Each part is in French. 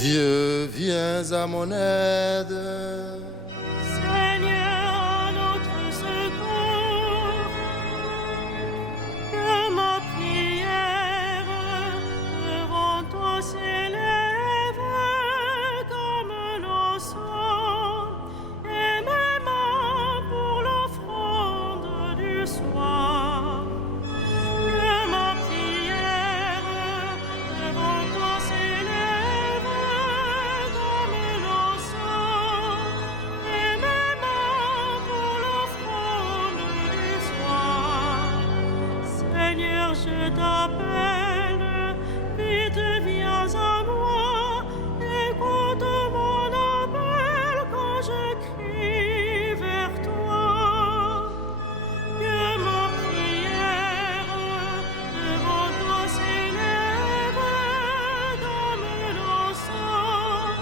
Dieu, viens à mon aide. Seigneur, à notre secours, que ma prière devant toi s'élève comme l'encens, et mes mains pour l'offrande du soir. Que ma prière devant toi s'élève comme l'encens, et mes mains pour l'offrande du soir. Seigneur, je t'appelle, vite viens à moi, écoute mon appel quand je crie vers toi. Que ma prière devant toi s'élève comme l'encens,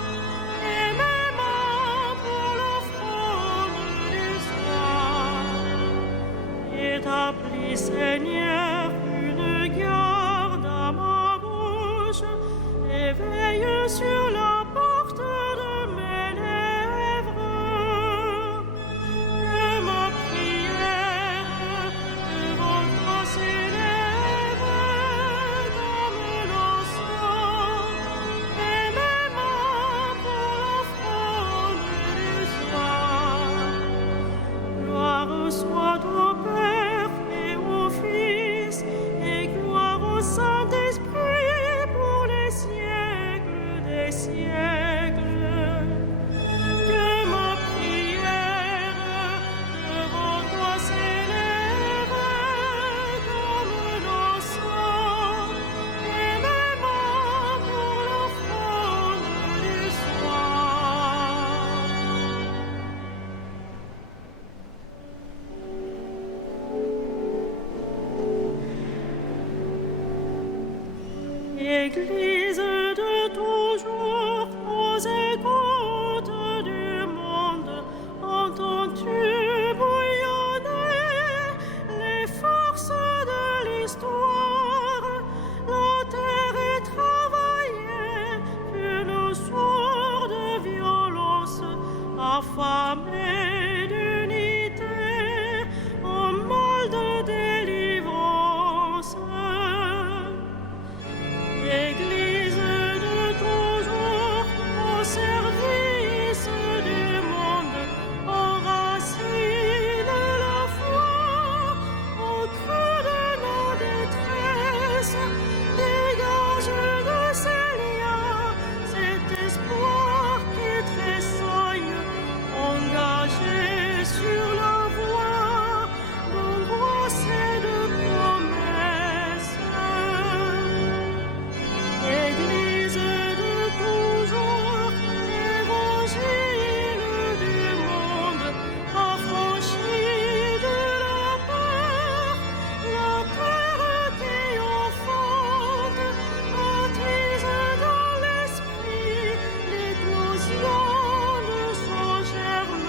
et mes mains pour l'offrande du soir. Établis, Seigneur, une garde à ma bouche, et veille sur la porte de mes lèvres. Que ma prière devant toi s'élève comme l'encens, et mes mains pour l'offrande du soir. Gloire soit au Père et au Fils, et gloire au Saint-Esprit pour les siècles des siècles. Que ma prière devant toi s'élève comme l'encens, et mes mains pour l'offrande du soir. Église de toujours, aux écoutes du monde, entends-tu bouillonner les forces de l'histoire? La terre est travaillée, une sourde violence, affamée d'unité, en mal de délivrance. Église de toujours, au service du monde, enracine la foi au creux de nos détresses, dégage de ces liens cet espoir qui tressaille, engagé sur la voie d'angoisse et de promesses. Église de toujours, évangile du monde, affranchie de la peur, la terre qui enfante, attise dans l'esprit l'éclosion de son germe,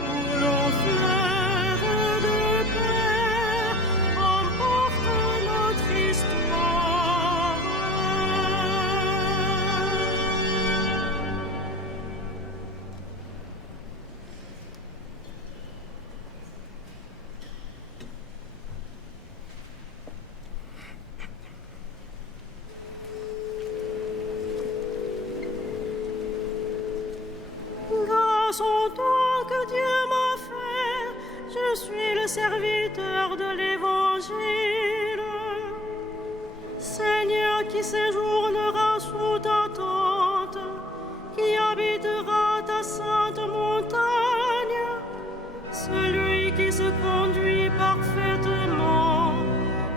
où l'on fleuve de paix emporte notre histoire. Grâce au don que Dieu m'a fait, je suis le serviteur de l'Évangile. Seigneur, qui séjournera sous ta tente, qui habitera ta sainte montagne, celui qui se conduit parfaitement,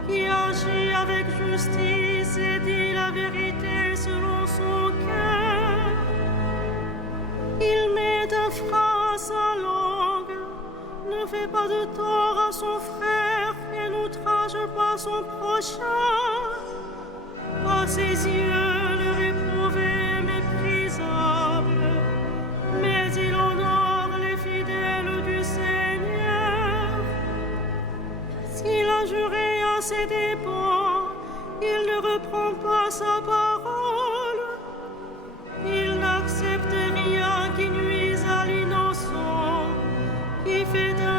qui agit avec justice et dit la vérité selon son cœur. Il met un frein à sa langue, ne fait pas de tort à son frère et n'outrage pas son prochain. À ses yeux, le réprouvé est méprisable, mais il honore les fidèles du Seigneur. S'il a juré à ses dépens, il ne reprend pas sa parole. Il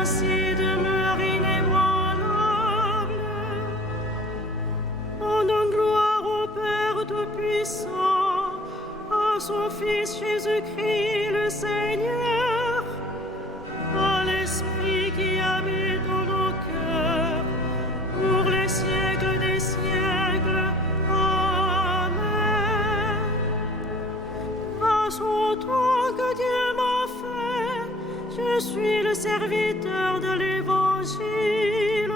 ainsi demeure inébranlable. Rendons gloire au Père Tout-Puissant, à son Fils Jésus-Christ le Seigneur, à l'Esprit qui habite dans nos cœurs, pour les siècles des siècles. Amen. Grâce au don que Dieu m'a fait, je suis le serviteur de l'Évangile.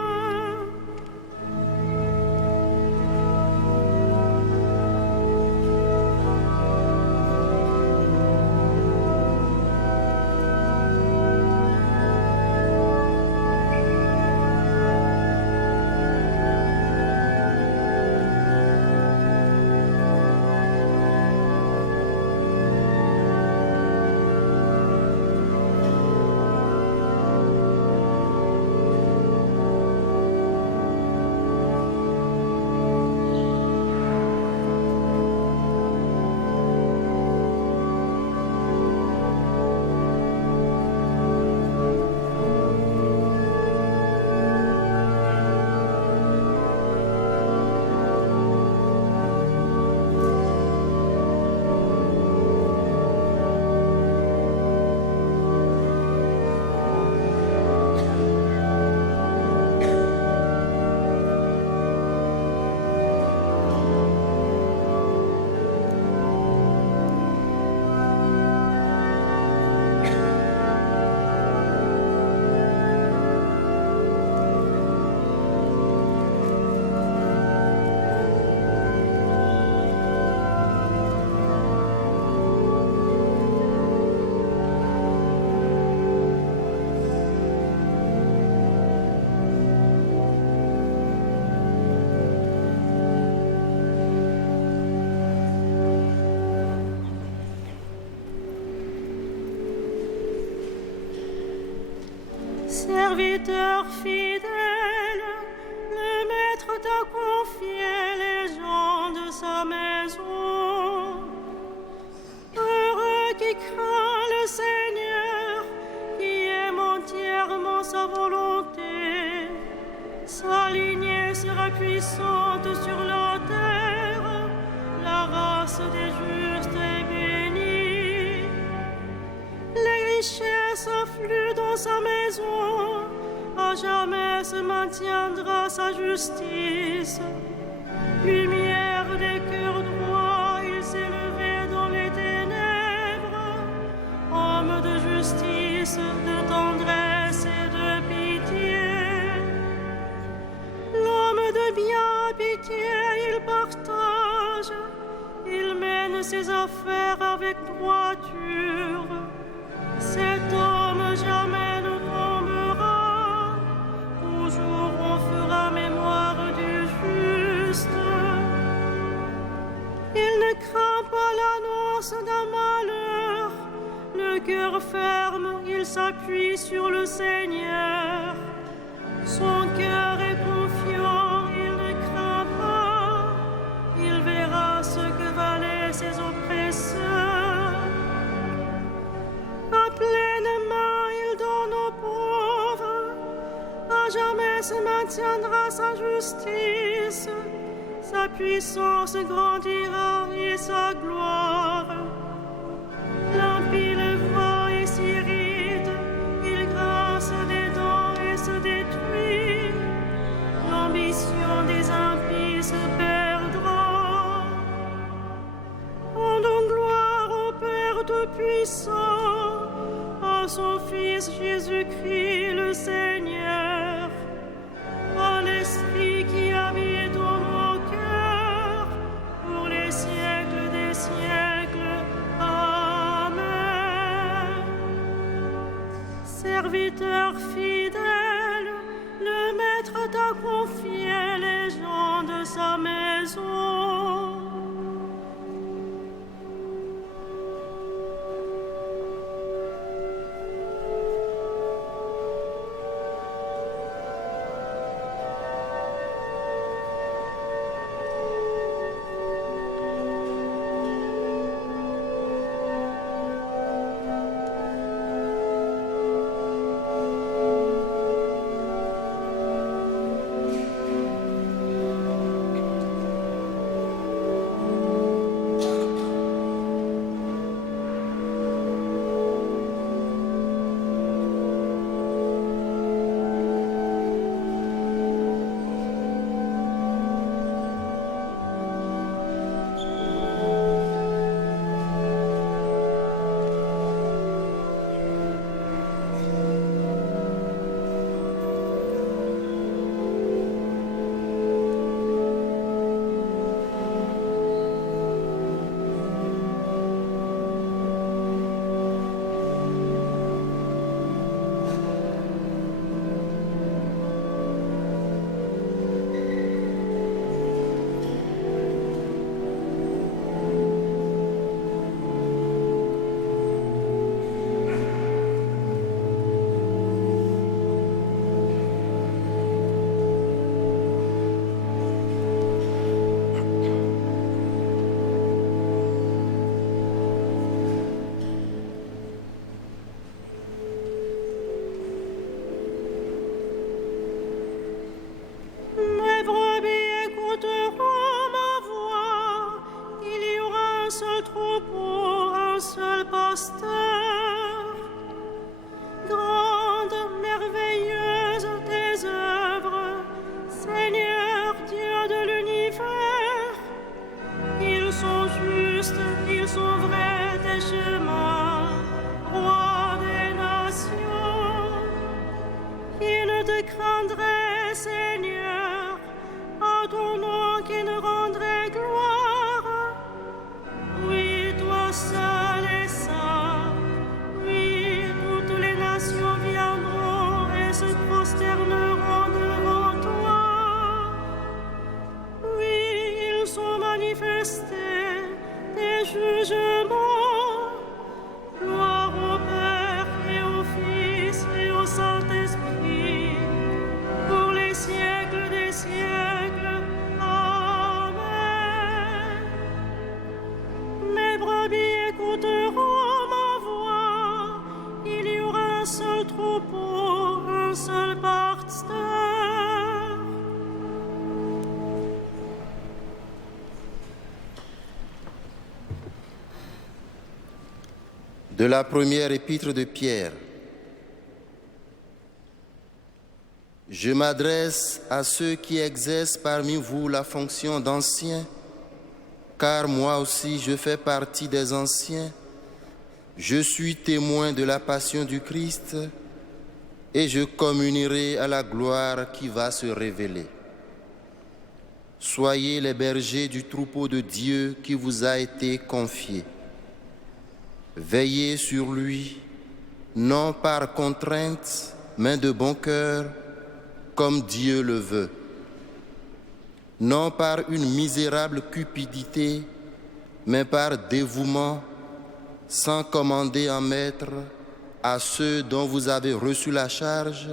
Serviteur fidèle, le Maître t'a confié les gens de sa maison. Heureux qui craint le Seigneur, qui aime entièrement sa volonté. Sa lignée sera puissante sur la terre, la race des justes est bénie. Les richesses affluent dans sa maison, à jamais se maintiendra sa justice. Lumière des cœurs droits, il s'est levé dans les ténèbres. Homme de justice, de tendresse et de pitié. L'homme de bien pitié, il partage. Il mène ses affaires avec droiture. Cet homme jamais ne tombera, toujours on fera mémoire du juste. Il ne craint pas l'annonce d'un malheur, le cœur ferme, il s'appuie sur le Seigneur. Son cœur est confiant, il ne craint pas, il verra ce que valaient ses oppresseurs. À pleine main, il donne aux pauvres. À jamais se maintiendra sa justice. Sa puissance grandira et sa gloire. L'impie le voit et s'irrite. Il grince des dents et se détruit. L'ambition des impies se perdra. Rendons gloire au Père Tout-Puissant, à son Fils Jésus-Christ le Seigneur, à l'Esprit qui habite dans nos cœurs, pour les siècles des siècles. te craindrait, Seigneur, à ton nom qui ne rendrait gloire. Oui, toi seul es saint. Oui, toutes les nations viendront et se prosterneront devant toi. Oui, ils sont manifestés tes jugements. Gloire au Père et au Fils et au Saint-Esprit, pour les siècles des siècles. Amen. Mes brebis écouteront ma voix. Il y aura un seul troupeau, un seul pasteur. De la première épître de Pierre. Je m'adresse à ceux qui exercent parmi vous la fonction d'anciens, car moi aussi je fais partie des anciens. Je suis témoin de la passion du Christ et je communierai à la gloire qui va se révéler. Soyez les bergers du troupeau de Dieu qui vous a été confié. Veillez sur lui, non par contrainte, mais de bon cœur, comme Dieu le veut. Non par une misérable cupidité, mais par dévouement, sans commander en maître à ceux dont vous avez reçu la charge,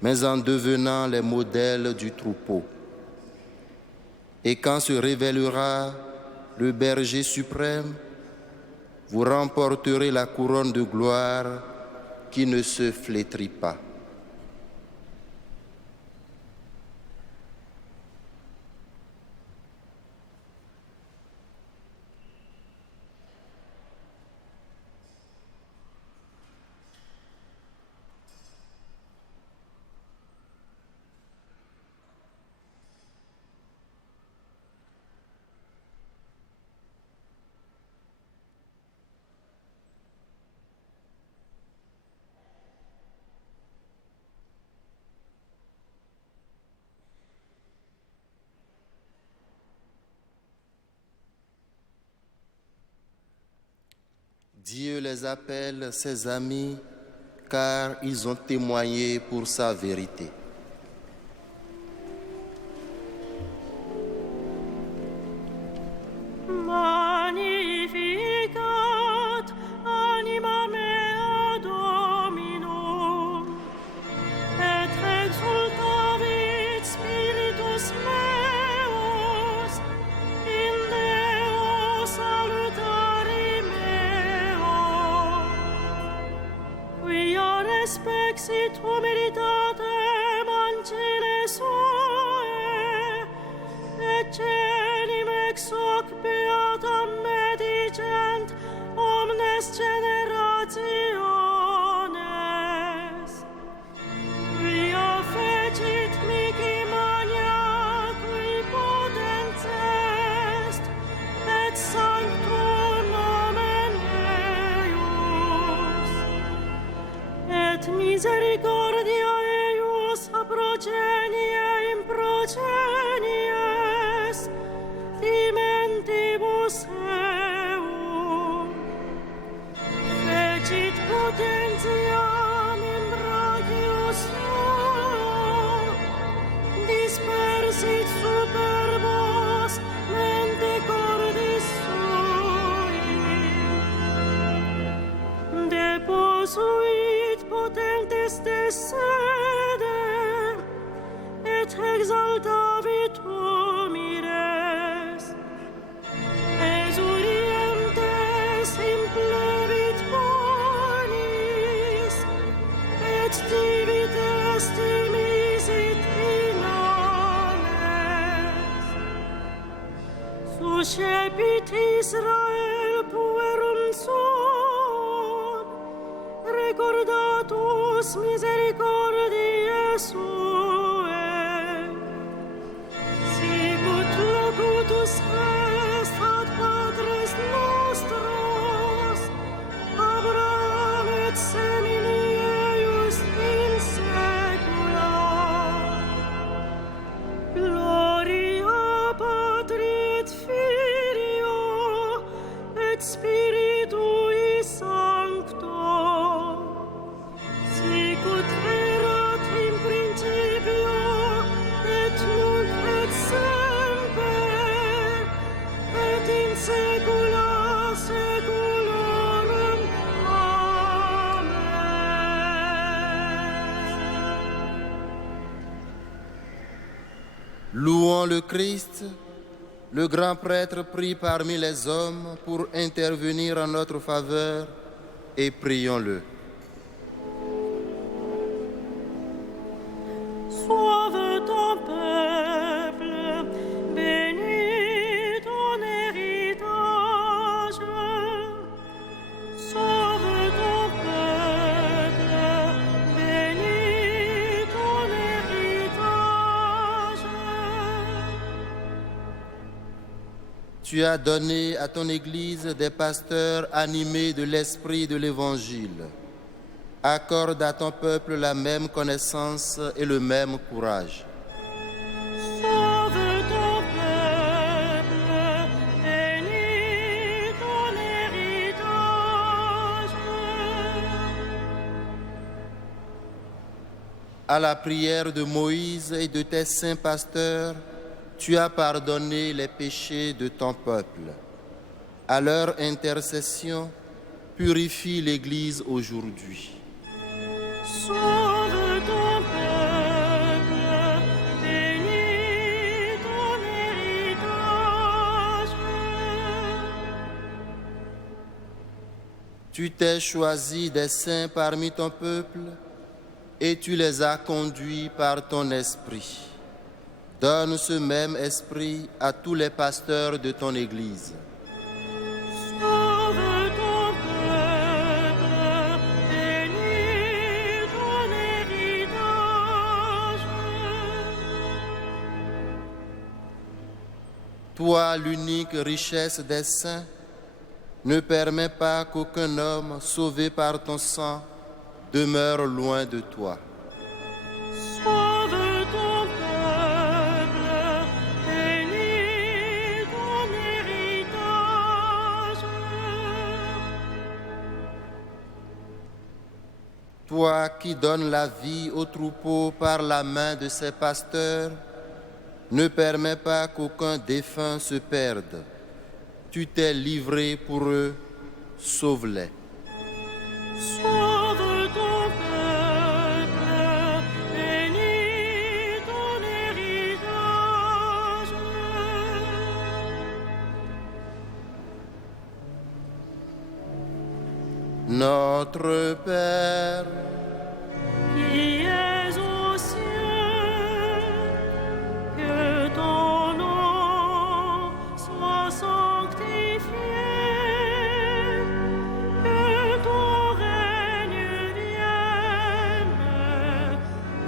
mais en devenant les modèles du troupeau. Et quand se révélera le berger suprême, vous remporterez la couronne de gloire qui ne se flétrit pas. Dieu les appelle ses amis car ils ont témoigné pour sa vérité. Magnificat anima mea Domino, et exultavit spiritus meus in Deo salutari meo, quia respexit humilitatem ancile suae, et celim ex hoc beatam medicent omnes generationes. Quia fecit mihi magna qui potens est, et sanctum nomen eius, et misericordia eius a progenie in progenies, dimentibus eum. Fecit potentiam in brachius suo, dispersit superbos mente cordis sui. Deposuit potentes de sede, et exaltavit homines. Exurientes implevit bonis, et divit estimisit in ames. Suscepit Israel puerum suum, recordatus misericordiae suae. Sicut locutus est ad patres nostros, Abraham et semini eius in secula. Louons le Christ, le grand prêtre pris parmi les hommes pour intervenir en notre faveur, et prions-le. Sauve ton peuple, bénis ton héritage. Sauve ton peuple, bénis ton héritage. Tu as donné à ton Église des pasteurs animés de l'esprit de l'Évangile. Accorde à ton peuple la même connaissance et le même courage. Sauve ton peuple, bénis ton héritage. À la prière de Moïse et de tes saints pasteurs, tu as pardonné les péchés de ton peuple. À leur intercession, purifie l'Église aujourd'hui. Sauve ton peuple, bénis ton héritage. Tu t'es choisi des saints parmi ton peuple et tu les as conduits par ton esprit. Donne ce même esprit à tous les pasteurs de ton Église. Sauve ton peuple, bénis ton héritage. Toi, l'unique richesse des saints, ne permets pas qu'aucun homme sauvé par ton sang demeure loin de toi. Sauve ton peuple, bénis ton héritage. Toi qui donnes la vie aux troupeaux par la main de ses pasteurs, ne permets pas qu'aucun défunt se perde. Tu t'es livré pour eux, sauve-les. Sauve ton peuple, bénis ton héritage. Notre Père, Qui es aux cieux, que ton nom soit sanctifié, que ton règne vienne,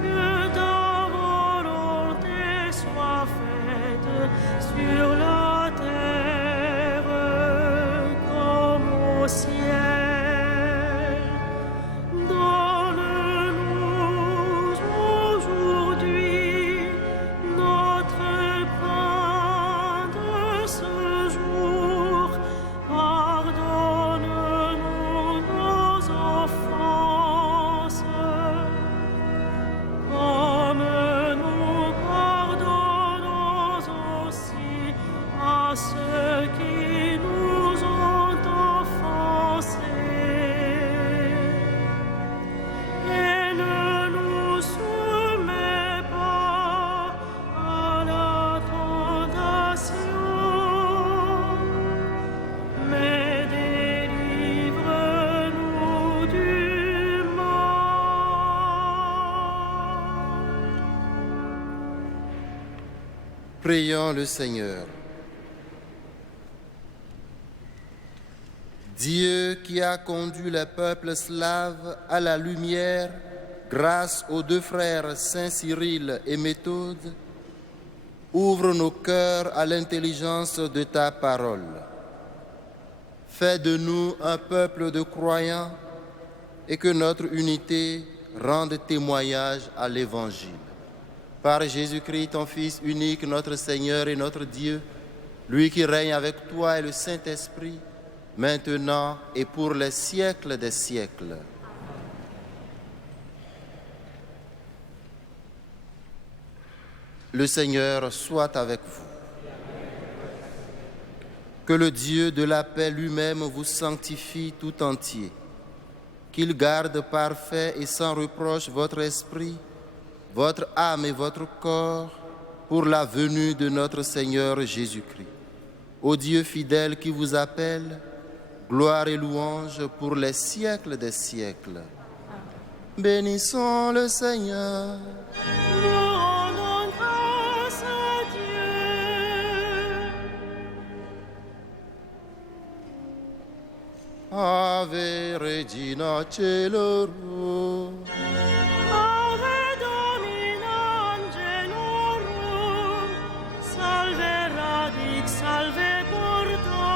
que ta volonté soit faite sur la terre comme au ciel. Donne-nous aujourd'hui notre pain de ce jour. Pardonne-nous nos offenses, comme nous pardonnons aussi à ceux qui nous ont offensés. Et ne nous soumets pas à la tentation, mais délivre-nous du mal. prions le Seigneur. Dieu qui a conduit les peuples slaves à la lumière grâce aux deux frères Saint Cyril et Méthode, ouvre nos cœurs à l'intelligence de ta parole. Fais de nous un peuple de croyants et que notre unité rende témoignage à l'Évangile. Par Jésus-Christ, ton Fils unique, notre Seigneur et notre Dieu, lui qui règne avec toi et le Saint-Esprit, maintenant et pour les siècles des siècles. Le Seigneur soit avec vous. Que le Dieu de la paix lui-même vous sanctifie tout entier. Qu'il garde parfait et sans reproche votre esprit, votre âme et votre corps pour la venue de notre Seigneur Jésus-Christ. Ô Dieu fidèle qui vous appelle, gloire et louange pour les siècles des siècles. Bénissons le Seigneur. Rendons grâce à Dieu. Ave Regina Celorum. Ave Domina Angelorum, salve radix, salve porta,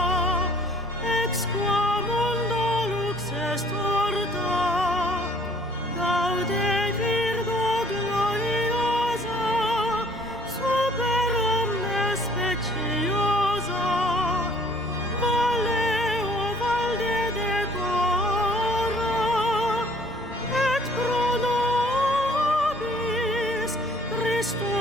ex qua mundo lux est orta, gaude Virgo gloriosa, super omnes speciosa, Valeo valde decora, et pro nobis Christus